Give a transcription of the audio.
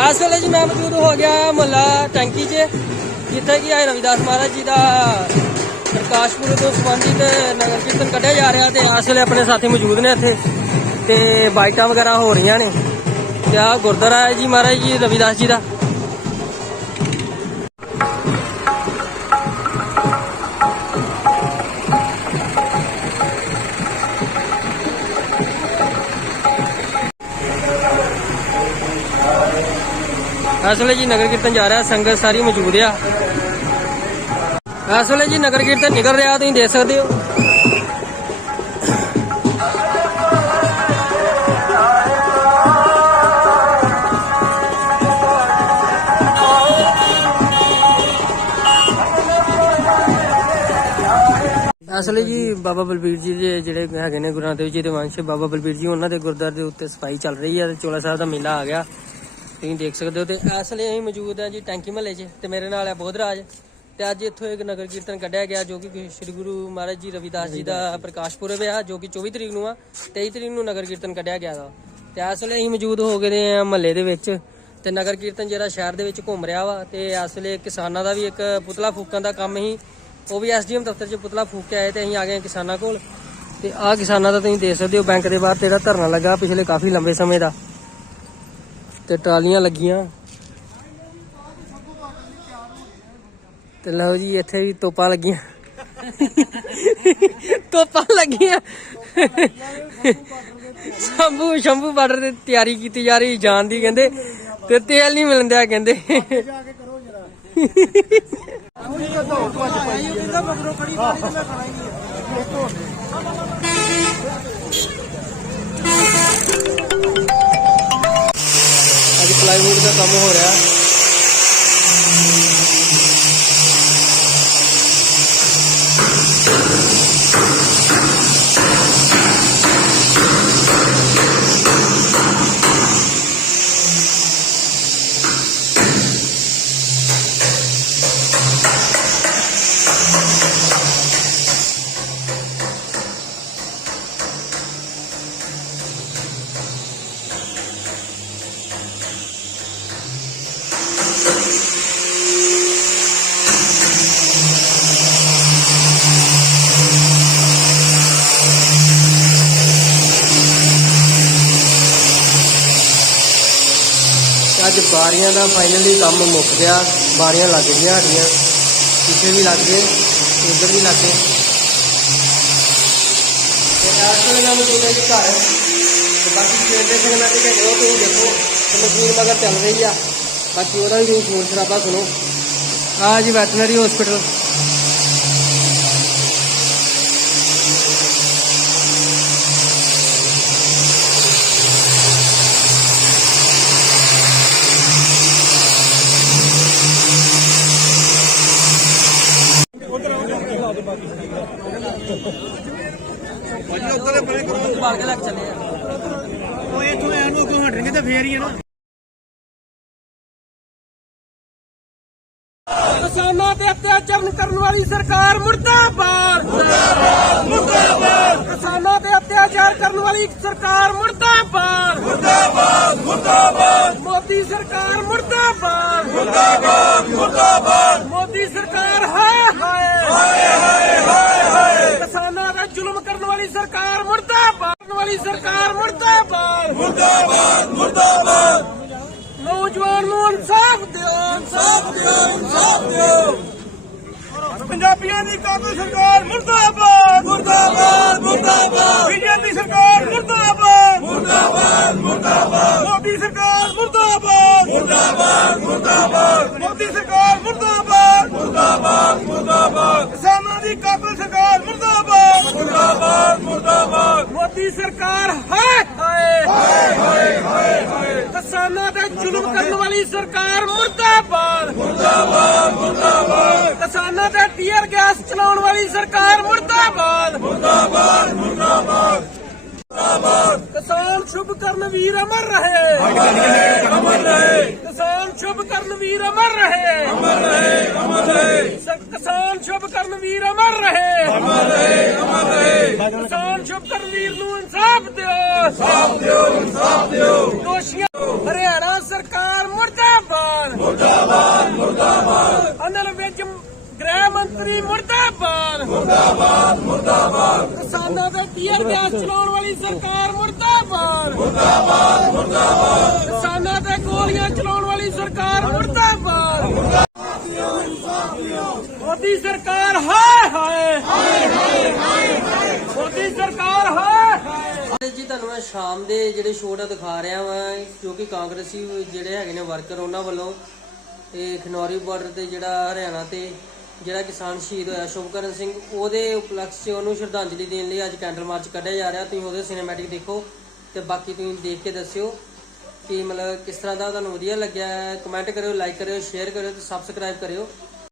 ਇਸ ਵੇਲੇ ਜੀ, ਮੈਂ ਮੌਜੂਦ ਹੋ ਗਿਆ ਮੁਹੱਲਾ ਟੈਂਕੀ 'ਚ, ਜਿੱਥੇ ਕਿ ਆਏ ਰਵਿਦਾਸ ਮਹਾਰਾਜ ਜੀ ਦਾ ਪ੍ਰਕਾਸ਼ਪੁਰ ਤੋਂ ਸੰਬੰਧਿਤ ਨਗਰ ਕੀਰਤਨ ਕੱਢਿਆ ਜਾ ਰਿਹਾ ਤੇ ਇਸ ਵੇਲੇ ਆਪਣੇ ਸਾਥੀ ਮੌਜੂਦ ਨੇ ਇੱਥੇ ਤੇ ਬਾਈਟਾਂ ਵਗੈਰਾ ਹੋ ਰਹੀਆਂ ਨੇ। ਤੇ ਆਹ ਗੁਰਦੁਆਰਾ ਹੈ ਜੀ ਮਹਾਰਾਜ ਜੀ, ਰਵਿਦਾਸ ਜੀ ਦਾ। ਇਸ ਵੇਲੇ ਜੀ ਨਗਰ ਕੀਰਤਨ ਜਾ ਰਿਹਾ, ਸੰਗਤ ਸਾਰੀ ਮੌਜੂਦ ਆ। ਇਸ ਵੇਲੇ ਜੀ ਨਗਰ ਕੀਰਤਨ ਨਿਕਲ ਰਿਹਾ, ਤੁਸੀਂ ਦੇਖ ਸਕਦੇ ਹੋ। ਅਸਲੇ ਜੀ, ਬਾਬਾ ਬਲਬੀਰ ਜੀ ਦੇ ਜਿਹੜੇ ਹੈਗੇ ਨੇ ਗੁਰੂ ਨਾਨਕ ਦੇਵ ਜੀ ਦੇ ਵੰਸ਼ ਬਾਬਾ ਬਲਬੀਰ ਜੀ, ਉਹਨਾਂ ਦੇ ਗੁਰਦੁਆਰੇ ਦੇ ਉੱਤੇ ਸਫ਼ਾਈ ਚੱਲ ਰਹੀ ਹੈ ਤੇ ਚੋਲਾ ਸਾਹਿਬ ਦਾ ਮੇਲਾ ਆ ਗਿਆ। ਤੁਸੀਂ ਦੇਖ ਸਕਦੇ ਹੋ ਤੇ ਇਸ ਲਈ ਅਸੀਂ ਮੌਜੂਦ ਹਾਂ ਜੀ ਟੈਂਕੀ ਮਹੱਲੇ 'ਚ ਤੇ ਮੇਰੇ ਨਾਲ ਹੈ ਬੋਧਰਾਜ ਤੇ ਅੱਜ ਇੱਥੋਂ ਇੱਕ ਨਗਰ ਕੀਰਤਨ ਕੱਢਿਆ ਗਿਆ ਜੋ ਕਿ ਸ੍ਰੀ ਗੁਰੂ ਮਹਾਰਾਜ ਜੀ ਰਵਿਦਾਸ ਜੀ ਦਾ ਪ੍ਰਕਾਸ਼ ਪੁਰਬ ਆ, ਜੋ ਕਿ 24 ਤਰੀਕ ਨੂੰ ਆ 23 ਤਰੀਕ ਨੂੰ ਨਗਰ ਕੀਰਤਨ ਕੱਢਿਆ ਗਿਆ ਦਾ ਤੇ ਇਸ ਵੇਲੇ ਅਸੀਂ ਮੌਜੂਦ ਹੋ ਗਏ ਆ ਮਹੱਲੇ ਦੇ ਵਿੱਚ ਤੇ ਨਗਰ ਕੀਰਤਨ ਜਿਹੜਾ ਸ਼ਹਿਰ ਦੇ ਵਿੱਚ ਘੁੰਮ ਰਿਹਾ ਵਾ ਤੇ ਇਸ ਵੇਲੇ ਕਿਸਾਨਾਂ ਦਾ ਵੀ ਇੱਕ ਪੁਤਲਾ ਫੂਕਣ ਦਾ ਕੰਮ ਹੀ, ਉਹ ਵੀ ਐਸਡੀਐਮ ਦਫ਼ਤਰ 'ਚ ਪੁਤਲਾ ਫੂਕ ਕੇ ਆਏ ਤੇ ਅਸੀਂ ਆ ਗਏ ਕਿਸਾਨਾਂ ਕੋਲ। ਤੇ ਆਹ ਕਿਸਾਨਾਂ ਦਾ ਤੁਸੀਂ ਦੇਖ ਸਕਦੇ ਹੋ ਬੈਂਕ ਦੇ ਬਾਹਰ ਤੇ ਜਿਹੜਾ ਧਰਨਾ ਲੱਗਾ ਪਿਛਲੇ ਕਾਫੀ ਲੰਬੇ ਸਮੇਂ ਦਾ। ਤੇ ਟਰਾਲੀਆਂ ਲੱਗੀਆਂ। ਤੇ ਲਓ ਜੀ, ਇੱਥੇ ਵੀ ਤੋਪਾਂ ਲੱਗੀਆਂ। ਤੋਪਾਂ ਲੱਗੀਆਂ। ਸ਼ੰਭੂ ਸ਼ੰਭੂ ਬਾਰਡਰ ਤੇ ਤਿਆਰੀ ਕੀਤੀ ਜਾ ਰਹੀ ਜਾਣ ਦੀ, ਕਹਿੰਦੇ। ਤੇ ਤੇਲ ਨਹੀਂ ਮਿਲਣ ਦਿਆ, ਕਹਿੰਦੇ। ਅੱਜ ਪਲਾਈਵੁੱਡ ਦਾ ਕੰਮ ਹੋ ਰਿਹਾ। ਅੱਜ ਬਾਰੀਆਂ ਦਾ ਫਾਈਨਲੀ ਕੰਮ ਮੁੱਕ ਗਿਆ, ਬਾਰੀਆਂ ਲੱਗ ਗਈਆਂ ਸਾਡੀਆਂ। ਪਿੱਛੇ ਵੀ ਲੱਗ ਗਏ ਤੇ ਇੱਧਰ ਵੀ ਲੱਗ ਗਏ। ਤੇ ਇਸ ਵੇਲੇ ਮੈਂ ਜੀ ਘਰ। ਤੇ ਬਾਕੀ ਸਵੇਰ ਦੇ ਸਿਨੇਮਾ ਤੇ ਹੈਗੇ ਤੁਸੀਂ ਦੇਖੋ ਤੇ ਮਸ਼ੀਨ ਮਗਰ ਚੱਲ ਰਹੀ ਆ। ਬਾਕੀ ਉਹਦਾ ਵੀ ਤੁਸੀਂ ਸ਼ੋਰ ਸ਼ਰਾਬਾ ਸੁਣੋ ਆ ਜੀ ਵੈਟਨਰੀ ਹਸਪੀਟਲ ਕੇ ਲੱਗ ਚੱਲੇ ਆ। ਉਹ ਇੱਥੋਂ ਐਨ ਨੂੰ ਅੱਗੋਂ ਹਟਣਗੇ ਤਾਂ ਫੇਰ ਹੀ ਹੈ ਨਾ। ਕਿਸਾਨਾਂ ਤੇ ਅਤਿਆਚਾਰ ਕਰਨ ਵਾਲੀ ਸਰਕਾਰ ਮੁਰਦਾਬਾਦ। ਮੁਰਦਾਬਾਦ ਮੁਰਦਾਬਾਦ। ਕਿਸਾਨਾਂ ਤੇ ਅਤਿਆਚਾਰ ਕਰਨ ਵਾਲੀ ਸਰਕਾਰ ਮੁਰਦਾਬਾਦ। ਮੁਰਦਾਬਾਦ ਮੁਰਦਾਬਾਦ। ਮੋਦੀ ਸਰਕਾਰ ਮੁਰਦਾਬਾਦ। ਮੁਰਦਾਬਾਦ ਮੁਰਦਾਬਾਦ। ਮੋਦੀ ਸਰਕਾਰ ਹਾਏ। ਹਾਏ ਹਾਏ ਹਾਏ ਹਾਏ। ਕਿਸਾਨਾਂ ਦਾ ਜ਼ੁਲਮ ਕਰਨ ਵਾਲੀ ਸਰਕਾਰ ਮੁਰਦਾਬਾਦ। ਕਰਨ ਵਾਲੀ ਸਰਕਾਰ ਮੁਰਦਾਬਾਦ। ਮੁਰਦਾਬਾਦ ਮੁਰਦਾਬਾਦ। ਨੌਜਵਾਨ ਨੂੰ ਇਨਸਾਫ ਦਿਓ ਇਨਸਾਫ ਦਿਓ ਇਨਸਾਫ ਦਿਓ। ਪੰਜਾਬੀਆਂ ਦੀ ਕਾਂਗਰਸ ਸਰਕਾਰ ਮੁਰਦਾਬਾਦ। ਮੁਰਦਾਬਾਦ ਮੁਰਦਾਬਾਦ। ਬੀਜੇਪੀ ਸਰਕਾਰ ਮੁਰਦਾਬਾਦ। ਮੁਰਦਾਬਾਦ ਮੁਰਦਾਬਾਦ। ਮੋਦੀ ਸਰਕਾਰ ਮੁਰਦਾਬਾਦ। ਮੁਰਦਾਬਾਦ ਮੁਰਦਾਬਾਦ। ਮੋਦੀ ਸਰਕਾਰ ਮੁਰਦਾਬਾਦ। ਮੁਰਦਾਬਾਦ ਮੁਰਦਾਬਾਦ। ਕਿਸਾਨਾਂ ਦੀ ਕਾਂਗਰਸ ਸਰਕਾਰ ਮੁਰਦਾਬਾਦ। ਮੁਰਦਾਬਾਦ ਮੁਰਦਾਬਾਦ। ਮੋਦੀ ਸਰਕਾਰ ਹਾਏ ਹਾਏ ਹਾਏ। ਜ਼ੁਲਮ ਕਰਨ ਵਾਲੀ ਸਰਕਾਰ ਮੁਰਦਾਬਾਦ। ਮੁਰਦਾਬਾਦ ਮੁਰਦਾਬਾਦ। ਕਿਸਾਨਾਂ ਤੇ ਟੀਅਰ ਗੈਸ ਚਲਾਉਣ ਵਾਲੀ ਸਰਕਾਰ ਮੁਰਦਾਬਾਦ। ਮੁਰਦਾਬਾਦ ਮੁਰਦਾਬਾਦ। ਮੁਰਦਾਬਾਦ। ਕਿਸਾਨ ਸ਼ੁਭ ਕਰਨ ਵੀਰ ਅਮਰ ਰਹੇ। ਅਮਰ ਰਹੇ ਕਿਸਾਨ ਸ਼ੁਭ ਕਰਨ ਵੀਰ ਅਮਰ ਰਹੇ। ਅਮਰ ਰਹੇ ਅਮਰ ਰਹੇ। ਕਿਸਾਨ ਸ਼ੁਭ ਕਰਨ ਵੀਰ ਅਮਰ ਰਹੇ। ਅਮਰ ਰਹੇ ਅਮਰ ਰਹੇ। ਕਿਸਾਨ ਸ਼ੁਭ ਕਰਨ ਵੀਰ ਨੂੰ ਇਨਸਾਫ ਦਿਓ। ਇਨਸਾਫ ਦਿਓ ਇਨਸਾਫ ਦਿਓ। ਦੋਸ਼ੀਆਂ ਹਰਿਆਣਾ ਸਰਕਾਰ ਮੁਰਦਾਬਾਦ। ਮੁਰਦਾਬਾਦ ਮੁਰਦਾਬਾਦ। ਅਨਲ ਵਿੱਚ ਗ੍ਰਹਿ ਮੰਤਰੀ ਮੁਰਦਾਬਾਦ। ਮੁਰਦਾਬਾਦ ਮੁਰਦਾਬਾਦ। ਕਿਸਾਨਾਂ ਦੇ ਟੀਅਰ ਗੈਸ ਚਲਾਉਣ ਵਾਲੀ ਸਰਕਾਰ ਮੁਰਦਾਬਾਦ। ਮੁਰਦਾਬਾਦ ਮੁਰਦਾਬਾਦ। ਕਿਸਾਨਾਂ ਤੇ ਗੋਲੀਆਂ ਚਲਾਉਣ ਵਾਲੀ ਸਰਕਾਰ ਮੁਰਦਾਬਾਦ। ਮੋਦੀ ਸਰਕਾਰ ਹਾਏ ਹਾਏ ਮੋਦੀ ਸਰਕਾਰ ਹਾਏ ਹਾਏ ਜੀ, ਤੁਹਾਨੂੰ ਮੈਂ ਸ਼ਾਮ ਦੇ ਜਿਹੜੇ ਸ਼ੋਅ ਦਿਖਾ ਰਿਹਾ ਵਾਂ, ਜੋ ਕਿ ਕਾਂਗਰਸੀ ਜਿਹੜੇ ਹੈਗੇ ਨੇ ਵਰਕਰ ਉਹਨਾਂ ਵੱਲੋਂ ਇਹ ਖਨੌਰੀ ਬਾਰਡਰ ਤੇ ਜਿਹੜਾ ਹਰਿਆਣਾ ਤੇ ਜਿਹੜਾ ਕਿਸਾਨ ਸ਼ਹੀਦ ਹੋਇਆ ਸ਼ੁਭਕਰਨ ਸਿੰਘ, ਉਹਦੇ ਉਪਲਕਸ਼ 'ਚ ਉਹਨੂੰ ਸ਼ਰਧਾਂਜਲੀ ਦੇਣ ਲਈ ਅੱਜ ਕੈਂਡਲ ਮਾਰਚ ਕੱਢਿਆ ਜਾ ਰਿਹਾ। ਤੁਸੀਂ ਉਹਦੇ ਸਿਨੇਮੈਟਿਕ ਦੇਖੋ ਤੇ ਬਾਕੀ ਤੁਸੀਂ ਦੇਖ ਕੇ ਦੱਸਿਓ ਕਿ ਮਤਲਬ ਕਿਸ ਤਰ੍ਹਾਂ ਦਾ ਤੁਹਾਨੂੰ ਵਧੀਆ ਲੱਗਿਆ। ਕਮੈਂਟ ਕਰਿਓ ਲਾਈਕ ਕਰਿਓ ਸ਼ੇਅਰ ਕਰਿਓ ਤੇ ਸਬਸਕ੍ਰਾਈਬ ਕਰਿਓ।